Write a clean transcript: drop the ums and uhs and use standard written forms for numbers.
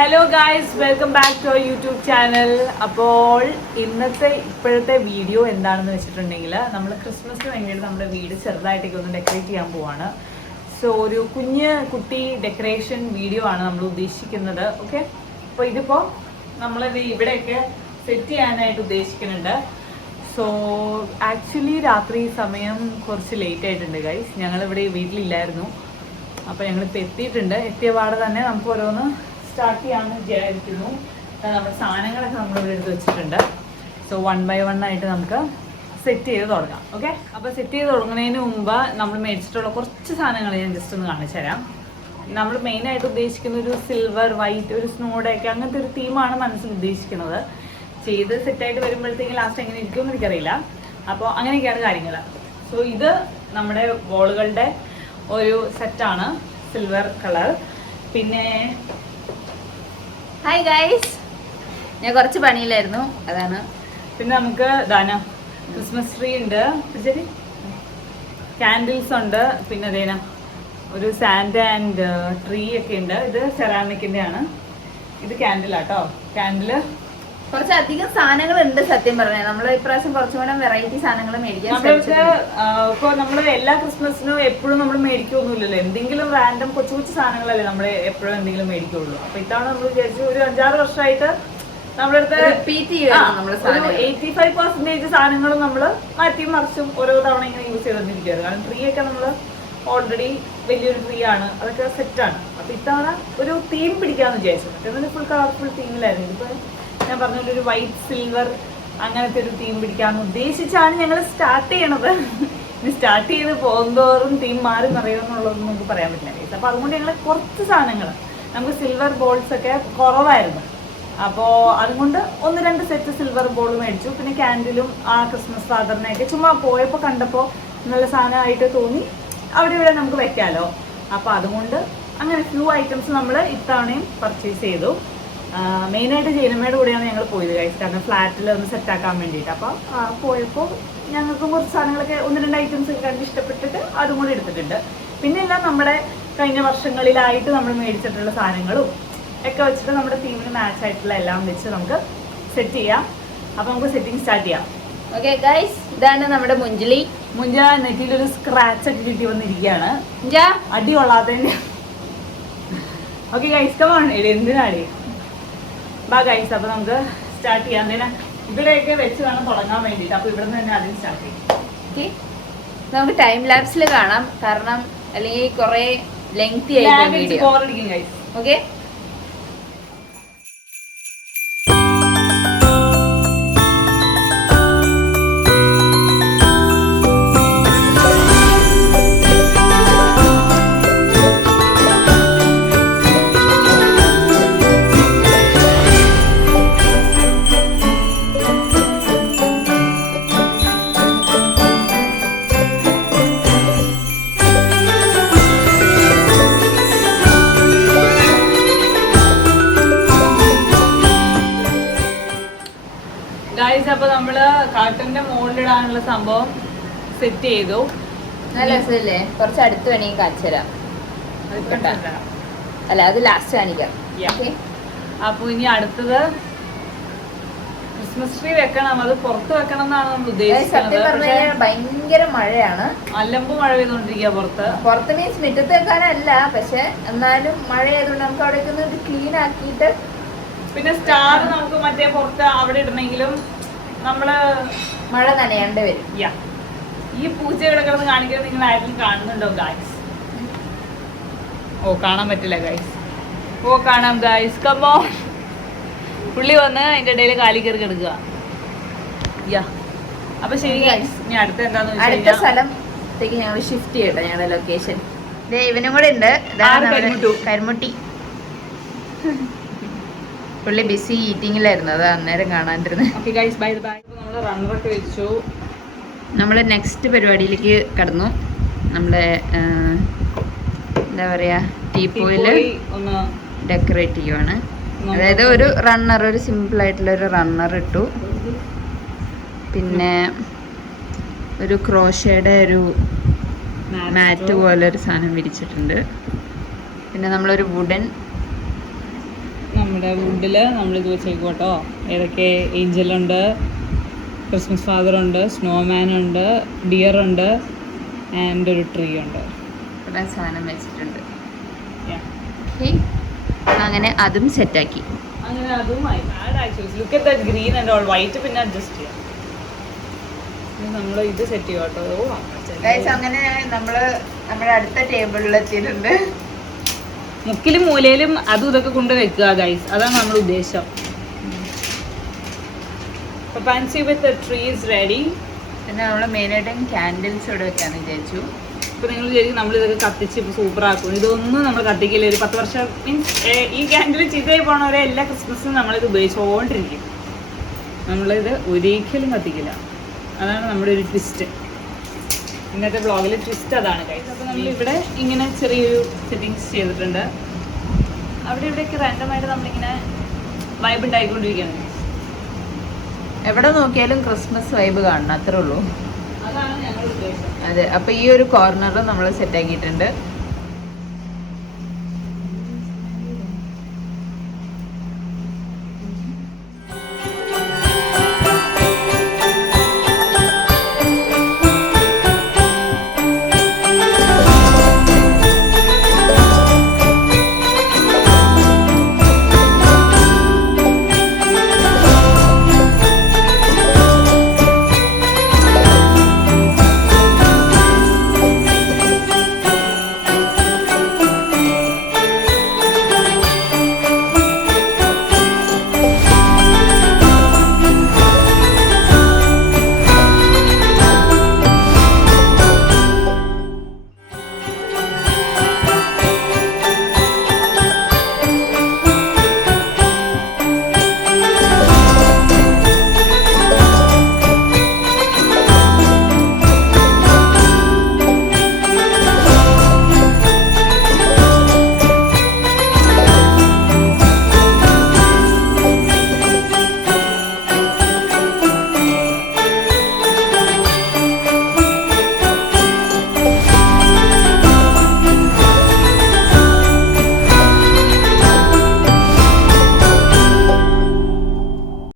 Hello guys, welcome back to our YouTube channel. അപ്പോൾ ഇപ്പോഴത്തെ video എന്താണെന്ന് വെച്ചിട്ടുണ്ടെങ്കിൽ നമ്മൾ ക്രിസ്മസിന് വേണ്ടിയിട്ട് നമ്മുടെ വീട് ചെറുതായിട്ടൊക്കെ ഒന്ന് ഡെക്കറേറ്റ് ചെയ്യാൻ പോവാണ്. സോ ഒരു കുട്ടി ഡെക്കറേഷൻ വീഡിയോ ആണ് നമ്മൾ ഉദ്ദേശിക്കുന്നത്. ഓക്കെ, അപ്പോൾ ഇതിപ്പോൾ നമ്മളിത് ഇവിടെയൊക്കെ സെറ്റ് ചെയ്യാനായിട്ട് ഉദ്ദേശിക്കുന്നുണ്ട്. സോ ആക്ച്വലി രാത്രി സമയം കുറച്ച് ലേറ്റ് ആയിട്ടുണ്ട് ഗൈസ്. ഞങ്ങളിവിടെ വീട്ടിലില്ലായിരുന്നു. അപ്പോൾ ഞങ്ങളിപ്പോൾ എത്തിയിട്ടുണ്ട്. എത്തിയ പാടെ തന്നെ നമുക്ക് ഓരോന്ന് സ്റ്റാർട്ട് ചെയ്യാമെന്ന് വിചാരിക്കുന്നു. നമ്മുടെ സാധനങ്ങളൊക്കെ നമ്മളിവിടെ എടുത്ത് വെച്ചിട്ടുണ്ട്. സോ 1 by 1 ആയിട്ട് നമുക്ക് സെറ്റ് ചെയ്ത് തുടങ്ങാം. ഓക്കെ, അപ്പോൾ സെറ്റ് ചെയ്ത് തുടങ്ങുന്നതിന് മുമ്പ് നമ്മൾ മേടിച്ചിട്ടുള്ള കുറച്ച് സാധനങ്ങൾ ഞാൻ ജസ്റ്റ് ഒന്ന് കാണിച്ചു തരാം. നമ്മൾ മെയിനായിട്ട് ഉദ്ദേശിക്കുന്ന ഒരു സിൽവർ വൈറ്റ്, ഒരു സ്നോഡൊക്കെ അങ്ങനത്തെ ഒരു തീമാണ് മനസ്സിൽ ഉദ്ദേശിക്കുന്നത്. ചെയ്ത് സെറ്റായിട്ട് വരുമ്പോഴത്തേക്കും ലാസ്റ്റ് എങ്ങനെ ഇരിക്കുമെന്ന് എനിക്കറിയില്ല. അപ്പോൾ അങ്ങനെയൊക്കെയാണ് കാര്യങ്ങൾ. സോ ഇത് നമ്മുടെ വോളുകളുടെ ഒരു സെറ്റാണ്, സിൽവർ കളർ. പിന്നെ ഹായ് ഗൈസ്, ഞാൻ കുറച്ച് പണിയിലായിരുന്നു, അതാണ്. പിന്നെ നമുക്ക് ക്രിസ്മസ് ട്രീ ഉണ്ട്, കാൻഡിൽസ് ഉണ്ട്, പിന്നെ അതേന ഒരു സാൻഡ് ആൻഡ് ട്രീ ഒക്കെ ഉണ്ട്. ഇത് സെറാമിക്കിൻ്റെ ആണ്. ഇത് ക്യാൻഡിലാട്ടോ. ക്യാൻഡില് കുറച്ചധികം സാധനങ്ങൾ ഉണ്ട്. സത്യം പറഞ്ഞാൽ നമ്മൾ ഇപ്രാവശ്യം കുറച്ചുകൂടെ വെറൈറ്റി സാധനങ്ങൾ മേടിക്കാൻ ഇപ്പോൾ നമ്മൾ എല്ലാ ക്രിസ്മസിനും എപ്പോഴും നമ്മൾ മേടിക്കൊന്നുമില്ലല്ലോ. എന്തെങ്കിലും റാൻഡം കൊച്ചു കൊച്ചു സാധനങ്ങളല്ലേ നമ്മൾ എപ്പോഴും എന്തെങ്കിലും മേടിക്കുള്ളൂ. അപ്പൊ ഇതാണ് നമ്മൾ വിചാരിച്ചു, ഒരു 5-6 വർഷമായിട്ട് നമ്മളടുത്ത് 85% സാധനങ്ങളും നമ്മൾ മാറ്റിയും മറിച്ചും ഓരോ തവണ ഇങ്ങനെ യൂസ് ചെയ്തുകൊണ്ടിരിക്കുകയാണ്. കാരണം ട്രീ ഒക്കെ നമ്മൾ ഓൾറെഡി വലിയൊരു ട്രീ ആണ്, അതൊക്കെ സെറ്റാണ്. അപ്പൊ ഇത്തവണ ഒരു തീം പിടിക്കാന്ന് വിചാരിച്ചു. മറ്റേ ഫുൾ കളർഫുൾ തീമിലായിരുന്നു. ഇതിപ്പോ ഞാൻ പറഞ്ഞ ഒരു വൈറ്റ് സിൽവർ അങ്ങനത്തെ ഒരു തീം പിടിക്കാമെന്ന് ഉദ്ദേശിച്ചാണ് ഞങ്ങൾ സ്റ്റാർട്ട് ചെയ്യണത്. ഇനി സ്റ്റാർട്ട് ചെയ്ത് പോകുന്തോറും തീം മാറി മറിയുമെന്നുള്ളതൊന്നും നമുക്ക് പറയാൻ പറ്റില്ല. അപ്പോൾ അതുകൊണ്ട് ഞങ്ങൾ കുറച്ച് സാധനങ്ങൾ, നമുക്ക് സിൽവർ ബോൾസ് ഒക്കെ കുറവായിരുന്നു. അപ്പോൾ അതുകൊണ്ട് 1-2 സെറ്റ് സിൽവർ ബോൾ മേടിച്ചു. പിന്നെ ക്യാൻഡിലും ആ ക്രിസ്മസ് ഫാദറിനെയൊക്കെ ചുമ്മാ പോയപ്പോൾ കണ്ടപ്പോൾ നല്ല സാധനമായിട്ട് തോന്നി, അവിടെ ഇവിടെ നമുക്ക് വെക്കാമല്ലോ. അപ്പോൾ അതുകൊണ്ട് അങ്ങനെ ഫ്യൂ ഐറ്റംസ് നമ്മൾ ഇത്തവണയും പർച്ചേസ് ചെയ്തു. മെയിനായിട്ട് ജൈനമ്മയുടെ കൂടെയാണ് ഞങ്ങൾ പോയത് ഗൈസ്, കാരണം ഫ്ലാറ്റിൽ ഒന്ന് സെറ്റാക്കാൻ വേണ്ടിയിട്ട്. അപ്പോൾ പോയപ്പോൾ ഞങ്ങൾക്കും കുറച്ച് സാധനങ്ങളൊക്കെ 1-2 ഐറ്റംസ് ഒക്കെ കണ്ട് ഇഷ്ടപ്പെട്ടിട്ട് അതും കൂടി എടുത്തിട്ടുണ്ട്. പിന്നെ എല്ലാം നമ്മുടെ കഴിഞ്ഞ വർഷങ്ങളിലായിട്ട് നമ്മൾ മേടിച്ചിട്ടുള്ള സാധനങ്ങളും ഒക്കെ വെച്ചിട്ട് നമ്മുടെ തീമിന് മാച്ച് ആയിട്ടുള്ള എല്ലാം വെച്ച് നമുക്ക് സെറ്റ് ചെയ്യാം. അപ്പോൾ നമുക്ക് സെറ്റിംഗ് സ്റ്റാർട്ട് ചെയ്യാം. ഓക്കെ ഗൈസ്, ഇതാണ് നമ്മുടെ മുഞ്ച നെറ്റിയിലൊരു സ്ക്രാച്ച് ഒക്കെ കിട്ടി വന്നിരിക്കുകയാണ്. അടി കൊള്ളാത്തതിൻ്റെ. Okay guys, come on. എന്തിനാടി ബാ ഗൈസ്. അപ്പോൾ നമുക്ക് സ്റ്റാർട്ട് ചെയ്യാം. എന്തിനാ ഇവിടെയൊക്കെ വെച്ച് വേണം തുടങ്ങാൻ വേണ്ടിയിട്ട്. അപ്പോൾ ഇവിടെ നിന്ന് തന്നെ ആദ്യം സ്റ്റാർട്ട് ചെയ്യാം. ഓക്കെ, നമുക്ക് ടൈം ലാപ്സിൽ കാണാം, കാരണം അല്ലെങ്കിൽ കുറേ ലെങ്തി ആയിട്ട് വീഡിയോ. ഓക്കെ, അപ്പൊ നമ്മള് കാർട്ടന്റെ മുകളിലിടാനുള്ള സംഭവം സെറ്റ് ചെയ്തു. നല്ല രസമല്ലേ? കുറച്ച് അടുത്ത് വേണമെങ്കിൽ കാണിച്ചു തരാം. അല്ല, അത് ലാസ്റ്റ് കാണിക്കാം. അപ്പൊ ഇനി അടുത്തത് ക്രിസ്മസ് ട്രീ വെക്കണം. അത് പുറത്ത് വെക്കണം എന്നാണ് നമ്മൾ ഉദ്ദേശിക്കുന്നത്. ഭയങ്കര മഴയാണ്, അല്ലമ്പ് മഴ പെയ്തോണ്ടിരിക്കുക പുറത്ത് മീൻസ് മുറ്റത്ത് വെക്കാനല്ല, പക്ഷെ എന്നാലും മഴ ആയതുകൊണ്ട് നമുക്ക് അവിടെ ഒന്ന് ക്ലീൻ ആക്കിയിട്ട്. പിന്നെ സ്റ്റാർ നമുക്ക് മറ്റേ പുറത്ത് അവിടെ ഇടണമെങ്കിലും നമ്മള് മഴ നനയാണ്ട് വരും. ഈ പൂച്ച കിടക്കുന്നത് കാണിക്കുന്നത് നിങ്ങൾ ആരെങ്കിലും കാണുന്നുണ്ടോ ഗായ്സ്? ഓ, കാണാൻ പറ്റില്ല ഗായ്സ്. ഓ, കാണാം ഗായ്സ്. കമ്മോ, പുള്ളി വന്ന് അതിന്റെ ഇടയിൽ കാലി കയറി കിടക്കുക. അപ്പൊ ശരി ഗായ്സ്, ഇനി അടുത്ത എന്താന്ന് അടുത്ത സ്ഥലത്തേക്ക് ഞങ്ങൾ ഷിഫ്റ്റ് ചെയ്യട്ടെ. ഞങ്ങളുടെ ലൊക്കേഷൻ ഇവനും കൂടെ ഉണ്ട്, കരിമുട്ടി. പുള്ളി ബിസി ഈറ്റിങ്ങിലായിരുന്നു, അത് അന്നേരം കാണാണ്ടിരുന്നു. നമ്മൾ നെക്സ്റ്റ് പരിപാടിയിലേക്ക് കടന്നു. നമ്മുടെ എന്താ പറയാ, ടീപ്പോയില് ഡെക്കറേറ്റ് ചെയ്യുവാണ്. അതായത് ഒരു റണ്ണർ, ഒരു സിമ്പിൾ ആയിട്ടുള്ള ഒരു റണ്ണർ ഇട്ടു. പിന്നെ ഒരു ക്രോഷയുടെ ഒരു മാറ്റ് പോലെ ഒരു സാധനം വിരിച്ചിട്ടുണ്ട്. പിന്നെ നമ്മളൊരു വുഡൻ നമ്മുടെ വുഡിൽ നമ്മളിത് വെച്ചേക്കും കേട്ടോ. ഏതൊക്കെ ഏഞ്ചലുണ്ട്, ക്രിസ്മസ് ഫാദർ ഉണ്ട്, സ്നോമാൻ ഉണ്ട്, ഡിയർ ഉണ്ട്, ആൻഡ് ഒരു ട്രീ ഉണ്ട്. ഇവിടെ സാധനം വെച്ചിട്ടുണ്ട്. Yeah. Okay. അങ്ങനെ അതും സെറ്റാക്കി. അങ്ങനെ അതുമായി look at that green and all white പിന്നെ അഡ്ജസ്റ്റ് ചെയ്യാം. നമ്മൾ ഇത് സെറ്റ് ചെയ്യാം കേട്ടോ. അങ്ങനെ നമ്മള് നമ്മുടെ അടുത്ത ടേബിളിൽ എത്തിയിട്ടുണ്ട്. മുക്കിലും മൂലയിലും അതും ഇതൊക്കെ കൊണ്ട് വെക്കുക ഗൈസ്, അതാണ് നമ്മുടെ ഉദ്ദേശം. Fancy with tree is ready. പിന്നെ നമ്മൾ മെയിനായിട്ടും ക്യാൻഡിൽസ് ഇവിടെ വെക്കാന്ന് വിചാരിച്ചു. ഇപ്പൊ നിങ്ങൾ വിചാരിക്കും നമ്മളിതൊക്കെ കത്തിച്ച് ഇപ്പൊ സൂപ്പർ ആക്കും. ഇതൊന്നും നമ്മൾ കത്തിക്കില്ല. ഒരു 10 വർഷം മീൻസ് ഈ ക്യാൻഡിൽ ചീത്തയായി പോണവരെ എല്ലാ ക്രിസ്മസിനും നമ്മളിത് ഉപയോഗിച്ചുകൊണ്ടിരിക്കും. നമ്മളിത് ഒരിക്കലും കത്തിക്കില്ല. അതാണ് നമ്മുടെ ഒരു ട്വിസ്റ്റ്. ഇന്നത്തെ വ്ളോഗിൽ ട്വിസ്റ്റ് അതാണ് ഗൈസ്. അപ്പോൾ നമ്മളിവിടെ ഇങ്ങനെ ചെറിയൊരു സെറ്റിങ്സ് ചെയ്തിട്ടുണ്ട്. അവിടെ ഇവിടെയൊക്കെ റാൻഡമായിട്ട് നമ്മളിങ്ങനെ വൈബ് ഉണ്ടായിക്കൊണ്ടിരിക്കുകയാണ്. എവിടെ നോക്കിയാലും ക്രിസ്മസ് വൈബ് കാണണം, അത്രേ ഉള്ളൂ. അതാണ് ഞങ്ങളുടെ ഉദ്ദേശം. അതെ. അപ്പൊ ഈ ഒരു കോർണർ നമ്മൾ സെറ്റ് ആക്കിയിട്ടുണ്ട്.